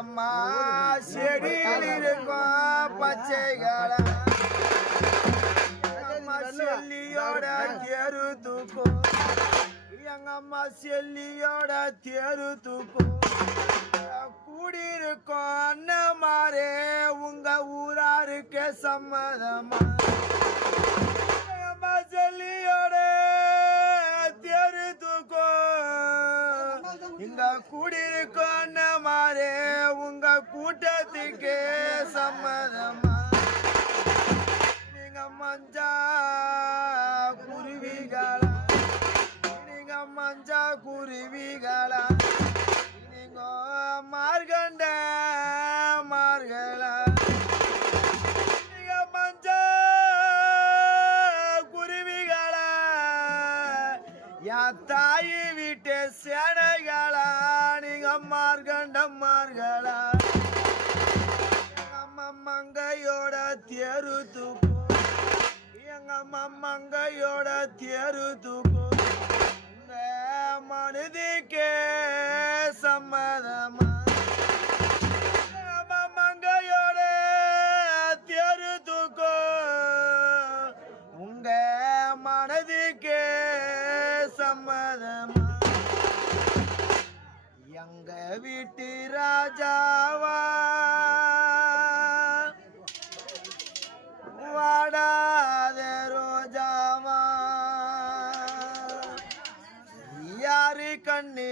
அம்மா செடியில் இருக்கும் பச்சைகள அம்மா செல்லியோட தேரு தூக்கும் எங்க அம்மா செல்லியோட தேரு தூக்கும் கூடியிருக்கும் அண்ணமாரே உங்க ஊராருக்கு சம்மதமா அம்மா செல்லியோட தேரு தூக்கும் இங்க கூடியிருக்கும் அண்ணமாரே உங்க கூட்டத்துக்கு சம்மதமா நீங்க மஞ்சா குருவிகளா நீங்க மஞ்சா குருவிகளா நீங்க மார்கண்ட மார்களா நீங்க மஞ்சா குருவிகளா என் தாயி வீட்டு சேனைகளா நீங்க மார்கண்டம் மார்களா அம்மா மங்கையோட தேரு தூக்கும் எங்க அம்மா மங்கையோட தேரு தூக்கும் உங்க மனதுக்கே சம்மதமா அம்மா மங்கையோட தேரு தூக்கும் உங்க மனதுக்கே சம்மதமா எங்க வீட்டு ராஜாவா வாடாத ரோஜாவா யாரு கண்ணு